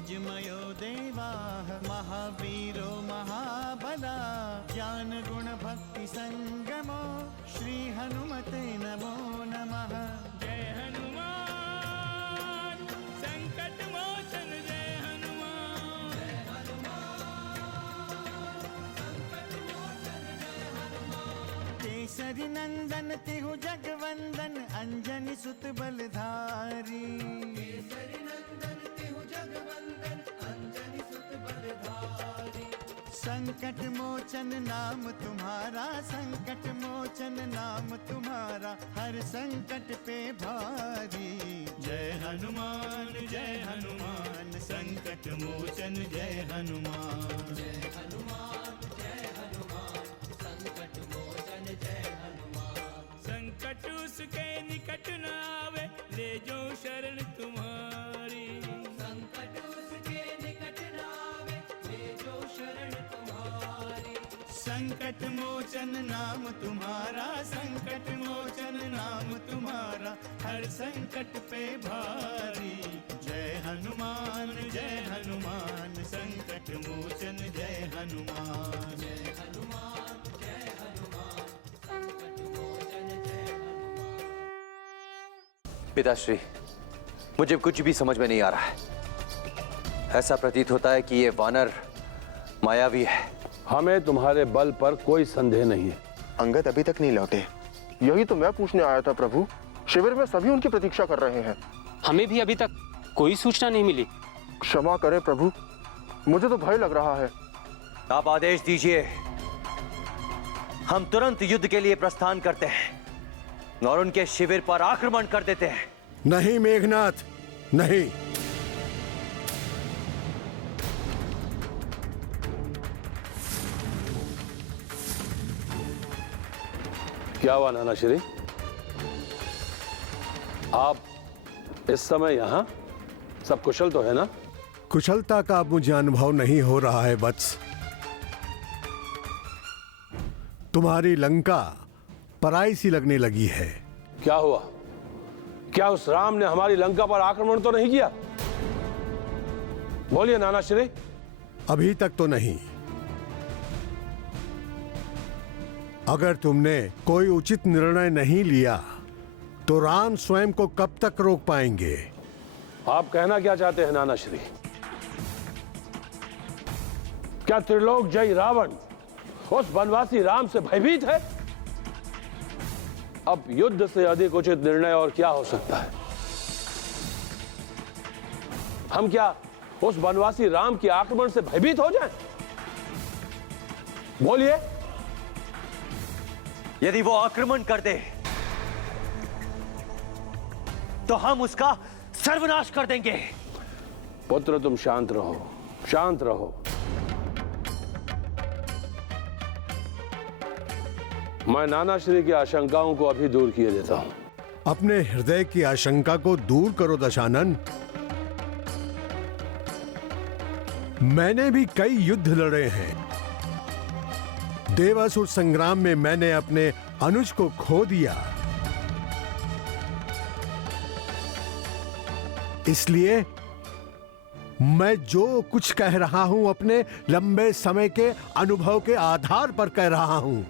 तेजमयो देवाः महावीरो महाबला ज्ञान गुण भक्ति संगमो श्री हनुमते नमो नमः। जय हनुमान संकट मोचन जय हनुमान। जय हनुमान संकट मोचन जय हनुमान। केसरी नंदन तिहु जगवंदन अंजनी सुत बलधारी। केसरी नंदन तिहु जगवंदन अंजनी सुत बलधारी। संकट मोचन नाम तुम्हारा संकट मोचन नाम तुम्हारा हर संकट पे भारी। जय हनुमान संकट मोचन जय हनुमान। जय हनुमान संकट मोचन जय हनुमान। संकट उसके निकट न आवे ले जो शरण तुम्हारी। संकट उसके निकट न आवे ले जो शरण तुम्हारी। संकट मोचन नाम तुम्हारा संकट मोचन नाम तुम्हारा हर संकट पे भारी। जय हनुमान संकट मोचन जय हनुमान। जय हनुमान संकट मोचन जय हनुमान। पिताश्री, मुझे कुछ भी समझ में नहीं आ रहा है। ऐसा प्रतीत होता है कि ये वानर मायावी है। हमें तुम्हारे बल पर कोई संदेह नहीं है। अंगद अभी तक नहीं लौटे। यही तो मैं पूछने आया था प्रभु। शिविर में सभी उनकी प्रतीक्षा कर रहे हैं। हमें भी अभी तक कोई सूचना नहीं मिली। क्षमा करें प्रभु, मुझे तो भय लग रहा है। आप आदेश दीजिए, हम तुरंत युद्ध के लिए प्रस्थान करते हैं और उनके शिविर पर आक्रमण कर देते हैं। नहीं मेघनाथ, नहीं। क्या हुआ नाना श्री? आप इस समय यहां? सब कुशल तो है ना? कुशलता का अब मुझे अनुभव नहीं हो रहा है वत्स। तुम्हारी लंका पराई सी लगने लगी है। क्या हुआ? क्या उस राम ने हमारी लंका पर आक्रमण तो नहीं किया? बोलिए नाना श्री। अभी तक तो नहीं। अगर तुमने कोई उचित निर्णय नहीं लिया तो राम स्वयं को कब तक रोक पाएंगे? आप कहना क्या चाहते हैं नाना श्री? क्या त्रिलोक जय रावण उस वनवासी राम से भयभीत है? अब युद्ध से अधिक उचित निर्णय और क्या हो सकता है? हम क्या उस वनवासी राम के आक्रमण से भयभीत हो जाएं? बोलिए। यदि वो आक्रमण कर दे तो हम उसका सर्वनाश कर देंगे। पुत्र तुम शांत रहो, शांत रहो। मैं नाना श्री की आशंकाओं को अभी दूर किए देता हूं। अपने हृदय की आशंका को दूर करो दशानन। मैंने भी कई युद्ध लड़े हैं। देवासुर संग्राम में मैंने अपने अनुज को खो दिया। इसलिए मैं जो कुछ कह रहा हूं अपने लंबे समय के अनुभव के आधार पर कह रहा हूं।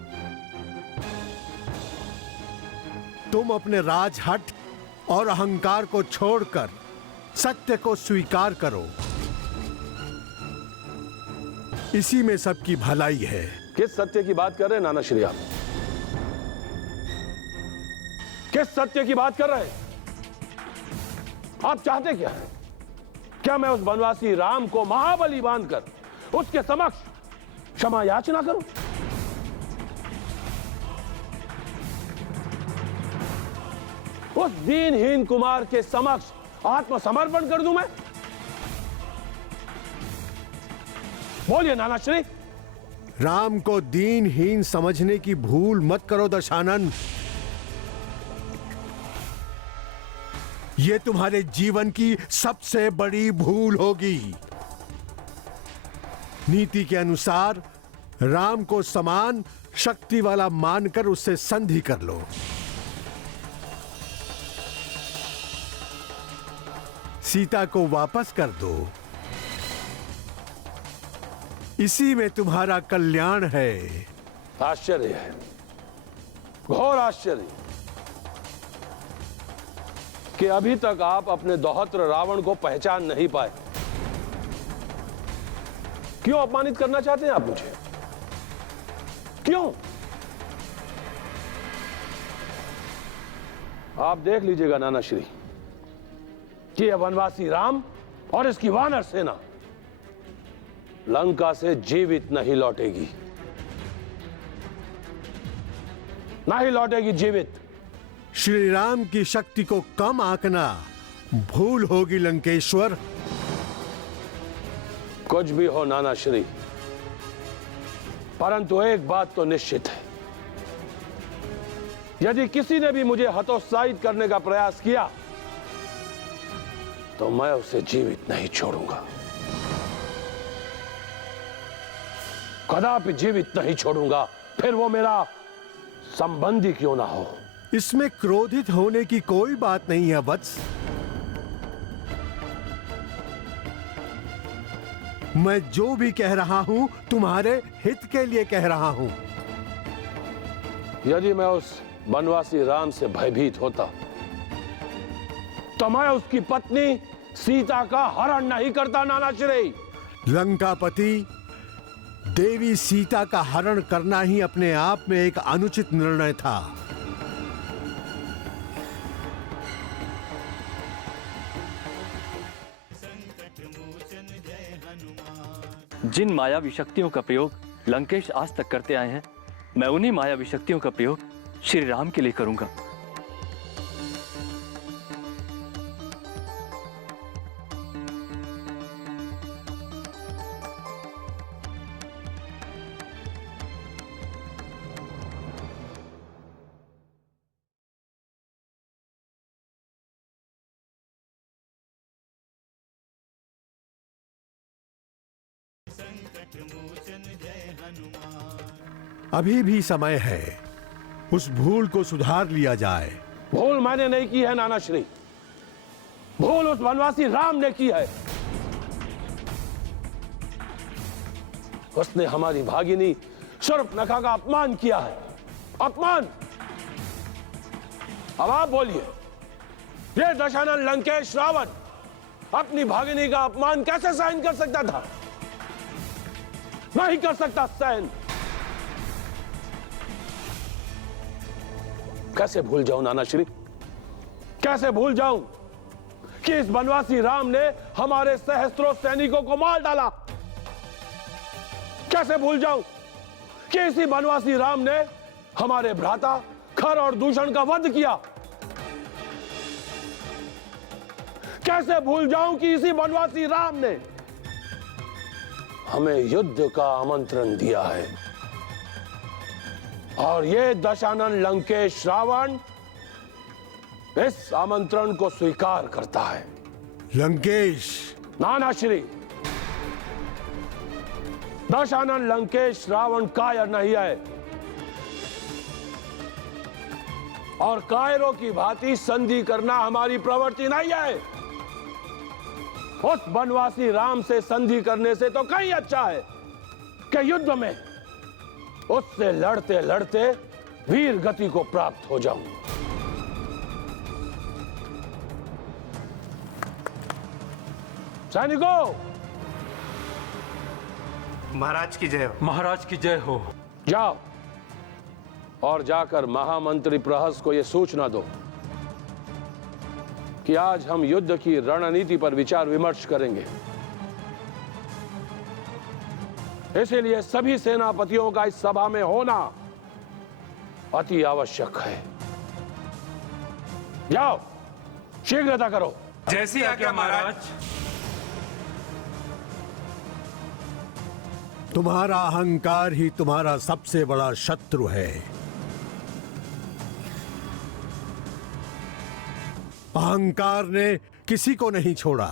तुम अपने राजहट और अहंकार को छोड़कर सत्य को स्वीकार करो। इसी में सबकी भलाई है। किस सत्य की बात कर रहे हैं नाना श्री आप? किस सत्य की बात कर रहे हैं आप? चाहते क्या है? क्या मैं उस वनवासी राम को महाबली बांधकर उसके समक्ष क्षमा याचना करूं? उस दीनहीन कुमार के समक्ष आत्मसमर्पण कर दूं मैं? बोलिए नाना श्री। राम को दीनहीन समझने की भूल मत करो दशानन। यह तुम्हारे जीवन की सबसे बड़ी भूल होगी। नीति के अनुसार राम को समान शक्ति वाला मानकर उससे संधि कर लो। सीता को वापस कर दो। इसी में तुम्हारा कल्याण है। आश्चर्य है, घोर आश्चर्य, कि अभी तक आप अपने दौहत्र रावण को पहचान नहीं पाए। क्यों अपमानित करना चाहते हैं आप मुझे? क्यों? आप देख लीजिएगा नाना श्री कि यह वनवासी राम और इसकी वानर सेना लंका से जीवित नहीं लौटेगी, नहीं लौटेगी जीवित। श्री राम की शक्ति को कम आंकना भूल होगी लंकेश्वर। कुछ भी हो नाना श्री, परंतु एक बात तो निश्चित है, यदि किसी ने भी मुझे हतोत्साहित करने का प्रयास किया तो मैं उसे जीवित नहीं छोड़ूंगा, कदापि जीवित नहीं छोड़ूंगा, फिर वो मेरा संबंधी क्यों ना हो। इसमें क्रोधित होने की कोई बात नहीं है वत्स। मैं जो भी कह रहा हूं तुम्हारे हित के लिए कह रहा हूं। यदि मैं उस वनवासी राम से भयभीत होता तो मैं उसकी पत्नी सीता का हरण नहीं करता नाना श्री। लंकापति, देवी सीता का हरण करना ही अपने आप में एक अनुचित निर्णय था। जिन मायावी शक्तियों का प्रयोग लंकेश आज तक करते आए हैं, मैं उन्हीं मायावी शक्तियों का प्रयोग श्री राम के लिए करूंगा। अभी भी समय है, उस भूल को सुधार लिया जाए। भूल मैंने नहीं की है नाना श्री, भूल उस वनवासी राम ने की है। उसने हमारी भागिनी शूर्पणखा का अपमान किया है, अपमान। अब आप बोलिए, ये दशानन लंकेश रावण अपनी भागिनी का अपमान कैसे सहन कर सकता था? नहीं कर सकता सहन। कैसे भूल जाऊं नाना श्री, कैसे भूल जाऊं कि इस वनवासी राम ने हमारे सहस्त्रों सैनिकों को मार डाला? कैसे भूल जाऊं कि इसी वनवासी राम ने हमारे भ्राता खर और दूषण का वध किया? कैसे भूल जाऊं कि इसी वनवासी राम ने हमें युद्ध का आमंत्रण दिया है और ये दशानन लंकेश रावण इस आमंत्रण को स्वीकार करता है। लंकेश, नाना श्री, दशानन लंकेश रावण कायर नहीं है और कायरों की भांति संधि करना हमारी प्रवृत्ति नहीं है। उस वनवासी राम से संधि करने से तो कहीं अच्छा है कि युद्ध में उससे लड़ते लड़ते वीर गति को प्राप्त हो जाऊं। सैनिकों, महाराज की जय हो। महाराज की जय हो। जाओ और जाकर महामंत्री प्रहस को यह सूचना दो कि आज हम युद्ध की रणनीति पर विचार विमर्श करेंगे। इसीलिए सभी सेनापतियों का इस सभा में होना अति आवश्यक है। जाओ, शीघ्रता करो। जैसी आज्ञा महाराज। तुम्हारा अहंकार ही तुम्हारा सबसे बड़ा शत्रु है। अहंकार ने किसी को नहीं छोड़ा।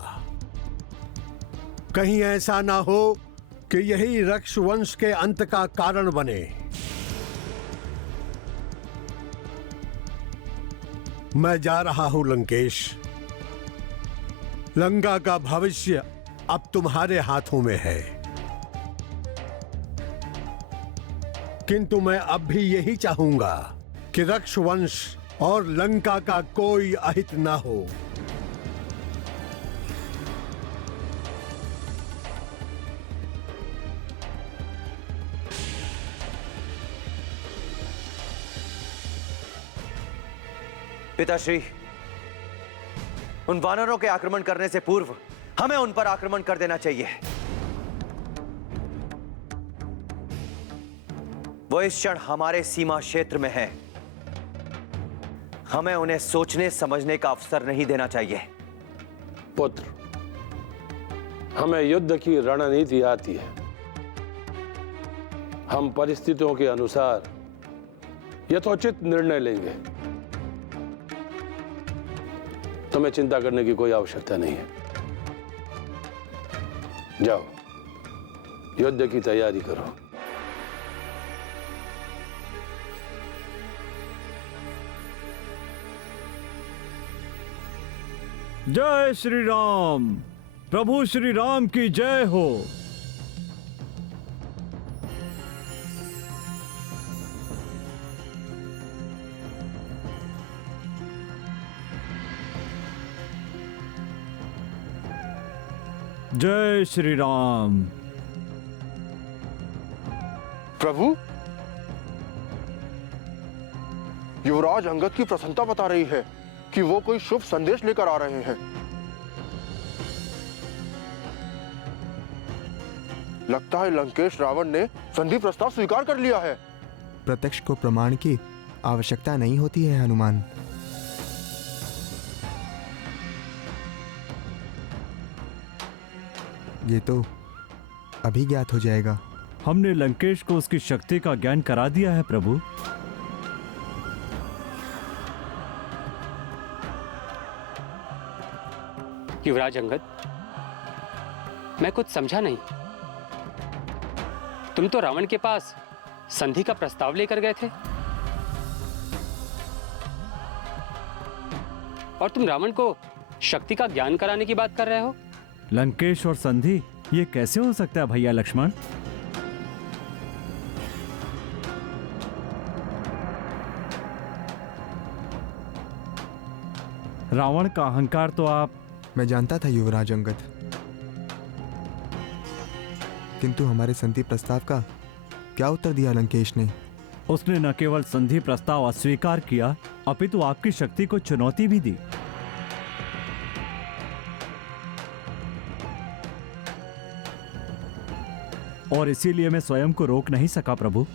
कहीं ऐसा ना हो कि यही रक्ष वंश के अंत का कारण बने। मैं जा रहा हूं लंकेश। लंका का भविष्य अब तुम्हारे हाथों में है। किंतु मैं अब भी यही चाहूंगा कि रक्षवंश और लंका का कोई अहित ना हो। पिताश्री, उन वानरों के आक्रमण करने से पूर्व हमें उन पर आक्रमण कर देना चाहिए। वो इस क्षण हमारे सीमा क्षेत्र में है। हमें उन्हें सोचने समझने का अवसर नहीं देना चाहिए। पुत्र, हमें युद्ध की रणनीति आती है। हम परिस्थितियों के अनुसार यथोचित निर्णय लेंगे। तुम्हें चिंता करने की कोई आवश्यकता नहीं है। जाओ, युद्ध की तैयारी करो। जय श्री राम। प्रभु श्री राम की जय हो। जय श्री राम। प्रभु, युवराज अंगद की प्रसन्नता बता रही है कि वो कोई शुभ संदेश लेकर आ रहे हैं। लगता है लंकेश रावण ने संधि प्रस्ताव स्वीकार कर लिया है। प्रत्यक्ष को प्रमाण की आवश्यकता नहीं होती है हनुमान। ये तो अभी ज्ञात हो जाएगा। हमने लंकेश को उसकी शक्ति का ज्ञान करा दिया है प्रभु। युवराज अंगद, मैं कुछ समझा नहीं। तुम तो रावण के पास संधि का प्रस्ताव लेकर गए थे और तुम रावण को शक्ति का ज्ञान कराने की बात कर रहे हो। लंकेश और संधि, ये कैसे हो सकता है भैया लक्ष्मण? रावण का अहंकार तो आप। मैं जानता था युवराज अंगद, किंतु हमारे संधि प्रस्ताव का क्या उत्तर दिया लंकेश ने? उसने न केवल संधि प्रस्ताव अस्वीकार किया, अपितु आपकी शक्ति को चुनौती भी दी। और इसीलिए मैं स्वयं को रोक नहीं सका प्रभु।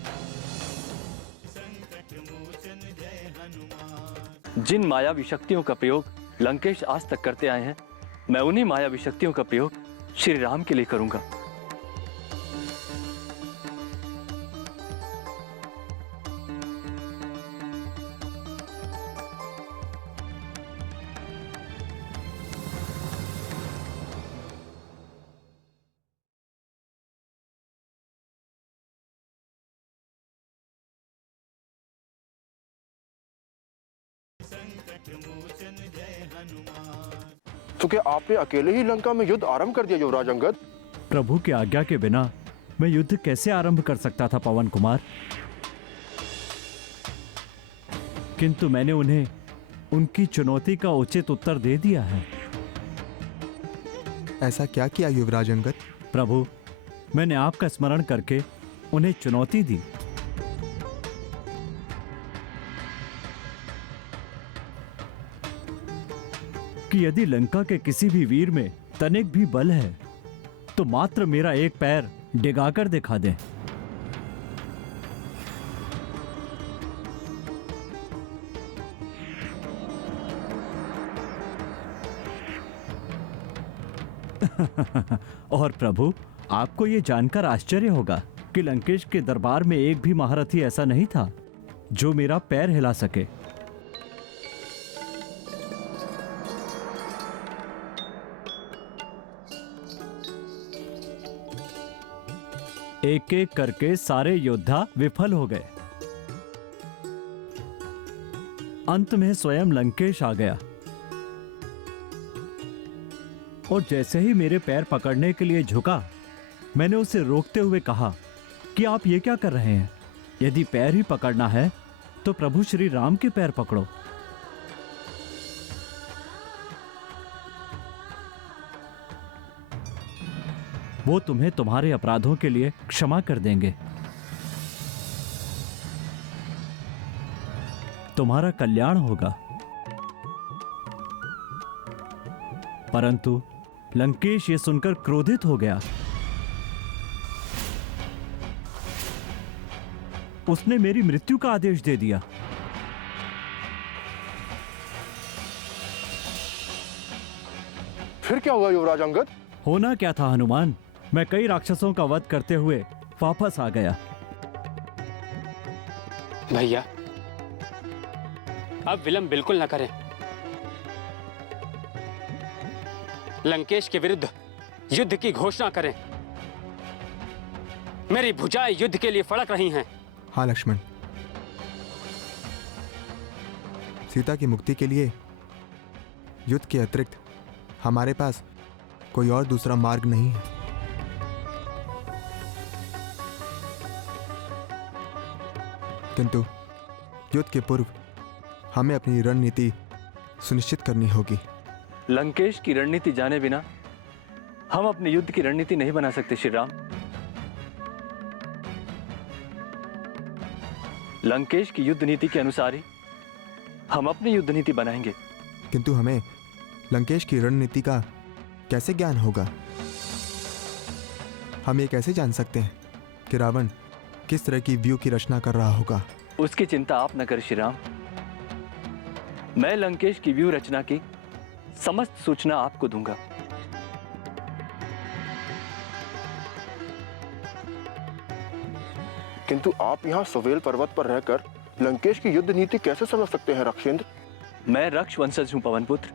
जिन मायावी शक्तियों का प्रयोग लंकेश आज तक करते आए हैं, मैं उन्हीं मायावी शक्तियों का प्रयोग श्री राम के लिए करूंगा। तो क्या आपने अकेले ही लंका में युद्ध आरंभ कर दिया युवराज अंगद? प्रभु की आज्ञा के बिना मैं युद्ध कैसे आरंभ कर सकता था पवन कुमार? किंतु मैंने उन्हें उनकी चुनौती का उचित उत्तर दे दिया है। ऐसा क्या किया युवराज अंगद? प्रभु, मैंने आपका स्मरण करके उन्हें चुनौती दी। कि यदि लंका के किसी भी वीर में तनिक भी बल है तो मात्र मेरा एक पैर डिगाकर दिखा दें। और प्रभु, आपको यह जानकर आश्चर्य होगा कि लंकेश के दरबार में एक भी महारथी ऐसा नहीं था जो मेरा पैर हिला सके। एक एक करके सारे योद्धा विफल हो गए। अंत में स्वयं लंकेश आ गया और जैसे ही मेरे पैर पकड़ने के लिए झुका, मैंने उसे रोकते हुए कहा कि आप ये क्या कर रहे हैं? यदि पैर ही पकड़ना है तो प्रभु श्री राम के पैर पकड़ो। वो तुम्हें तुम्हारे अपराधों के लिए क्षमा कर देंगे। तुम्हारा कल्याण होगा। परंतु लंकेश ये सुनकर क्रोधित हो गया। उसने मेरी मृत्यु का आदेश दे दिया। फिर क्या हुआ युवराज अंगद? होना क्या था हनुमान, मैं कई राक्षसों का वध करते हुए वापस आ गया। भैया अब विलंब बिल्कुल न करें। लंकेश के विरुद्ध युद्ध की घोषणा करें। मेरी भुजाएं युद्ध के लिए फड़क रही हैं। हाँ लक्ष्मण, सीता की मुक्ति के लिए युद्ध के अतिरिक्त हमारे पास कोई और दूसरा मार्ग नहीं है। किंतु युद्ध के पूर्व हमें अपनी रणनीति सुनिश्चित करनी होगी। लंकेश की रणनीति जाने बिना हम अपने युद्ध की रणनीति नहीं बना सकते श्री राम। लंकेश की युद्ध नीति के अनुसार ही हम अपनी युद्ध नीति बनाएंगे। किंतु हमें लंकेश की रणनीति का कैसे ज्ञान होगा? हम ये कैसे जान सकते हैं कि रावण किस तरह की व्यू की रचना कर रहा होगा? उसकी चिंता आप न करें श्री राम। मैं लंकेश की व्यू रचना की समस्त सूचना आपको दूंगा। किंतु आप यहाँ सवेल पर्वत पर रहकर लंकेश की युद्ध नीति कैसे समझ सकते हैं रक्षेंद्र? मैं रक्ष वंशज हूं पवन पुत्र,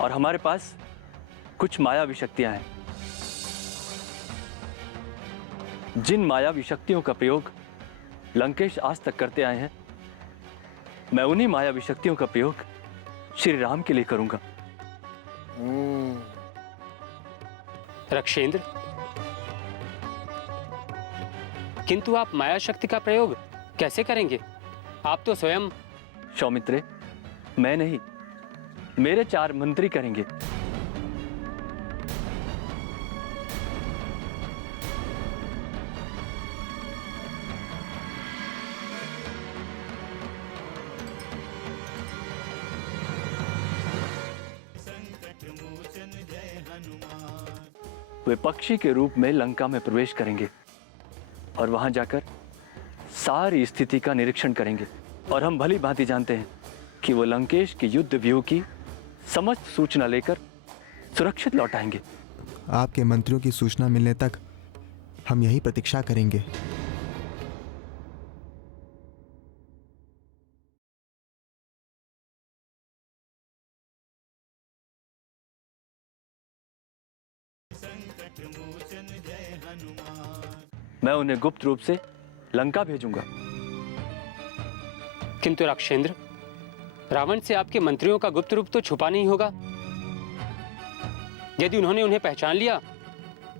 और हमारे पास कुछ मायावी शक्तियां हैं। जिन मायावी शक्तियों का प्रयोग लंकेश आज तक करते आए हैं, मैं उन्हीं मायावी शक्तियों का प्रयोग श्री राम के लिए करूंगा। रक्षेंद्र, किंतु आप माया शक्ति का प्रयोग कैसे करेंगे? आप तो स्वयं। सौमित्रे, मैं नहीं, मेरे 4 मंत्री करेंगे। वे पक्षी के रूप में लंका में प्रवेश करेंगे और वहां जाकर सारी स्थिति का निरीक्षण करेंगे। और हम भली भांति जानते हैं कि वो लंकेश की युद्ध व्यूह की समस्त सूचना लेकर सुरक्षित लौट आएंगे। आपके मंत्रियों की सूचना मिलने तक हम यही प्रतीक्षा करेंगे। मैं उन्हें गुप्त रूप से लंका भेजूंगा। किंतु रक्षेंद्र, रावण से आपके मंत्रियों का गुप्त रूप तो छुपा नहीं होगा। यदि उन्होंने उन्हें पहचान लिया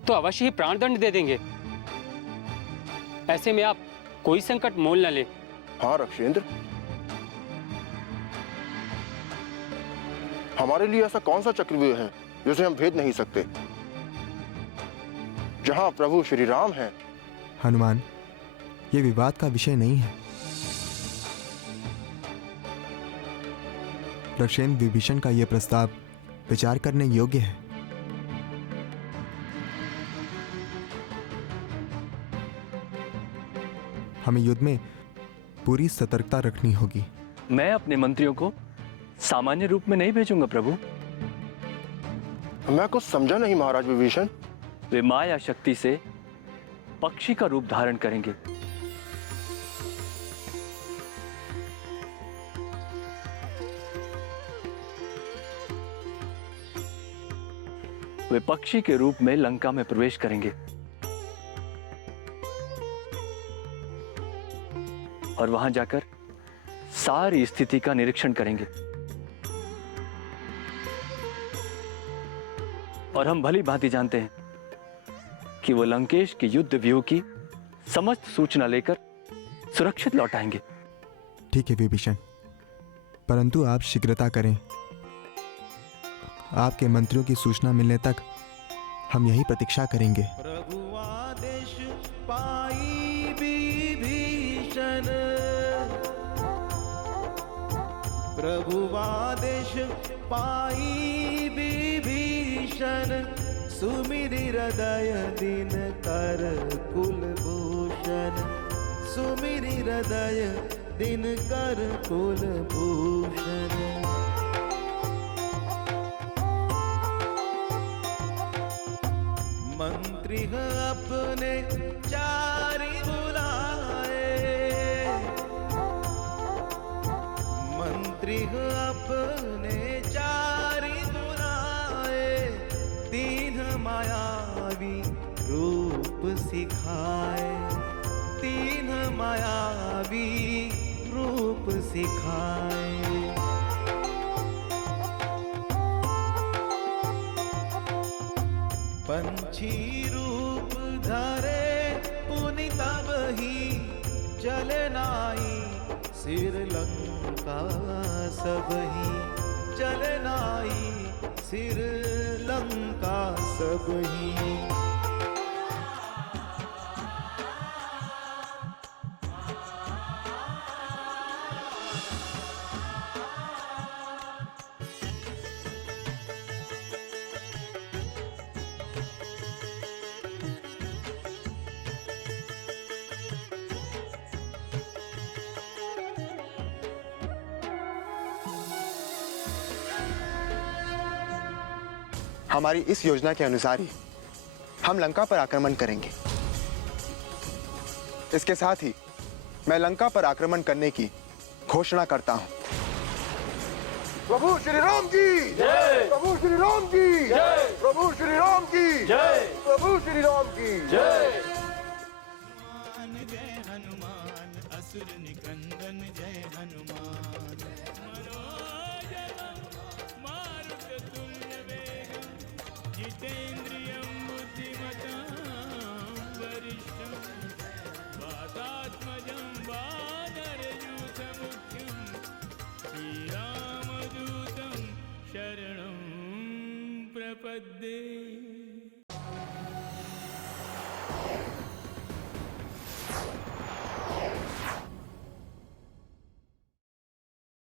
तो अवश्य ही प्राणदंड दे देंगे। ऐसे में आप कोई संकट मोल न ले। हाँ रक्षेंद्र, हमारे लिए ऐसा कौन सा चक्रव्यूह है जिसे हम भेद नहीं सकते? जहां प्रभु श्री राम हैं। हनुमान, ये विवाद का विषय नहीं है। लक्ष्मण विभीषण का यह प्रस्ताव विचार करने योग्य है। हमें युद्ध में पूरी सतर्कता रखनी होगी। मैं अपने मंत्रियों को सामान्य रूप में नहीं भेजूंगा प्रभु। मैं कुछ समझा नहीं महाराज विभीषण। वे माया शक्ति से पक्षी का रूप धारण करेंगे। वे पक्षी के रूप में लंका में प्रवेश करेंगे और वहां जाकर सारी स्थिति का निरीक्षण करेंगे। और हम भली भांति जानते हैं कि वो लंकेश की युद्ध व्यूह की समस्त सूचना लेकर सुरक्षित लौट आएंगे। ठीक है विभीषण, परंतु आप शीघ्रता करें। आपके मंत्रियों की सूचना मिलने तक हम यही प्रतीक्षा करेंगे। प्रभु आदेश पाई विभीषण, प्रभु आदेश पाई विभीषण, सुमिरि हृदय दिन कर कुलभूषण, सुमिरि हृदय दिन कर कुलभूषण। मंत्री अपने चारि बुलाए, मंत्री अपने चारि बुलाए, तीन मायावी रूप सिखाए, तीन मायावी रूप सिखाए। पंछी रूप धरे पुनि तब ही, चले नाई श्रीलंका सब ही, चले नाई श्रीलंका सब ही। हमारी इस योजना के अनुसार ही हम लंका पर आक्रमण करेंगे। इसके साथ ही मैं लंका पर आक्रमण करने की घोषणा करता हूं। प्रभु श्री राम की जय, प्रभु श्री राम की जय, प्रभु श्री राम की जय, प्रभु श्री राम की जय। जय हनुमान, असुर निकंदन जय हनुमान, मनोजवं मारुततुल्य वेगं, जितेन्द्रियं बुद्धिमतां वरिष्ठं, वातात्मजं वानरयूथमुख्यं, श्रीरामदूतं शरणं प्रपद्ये।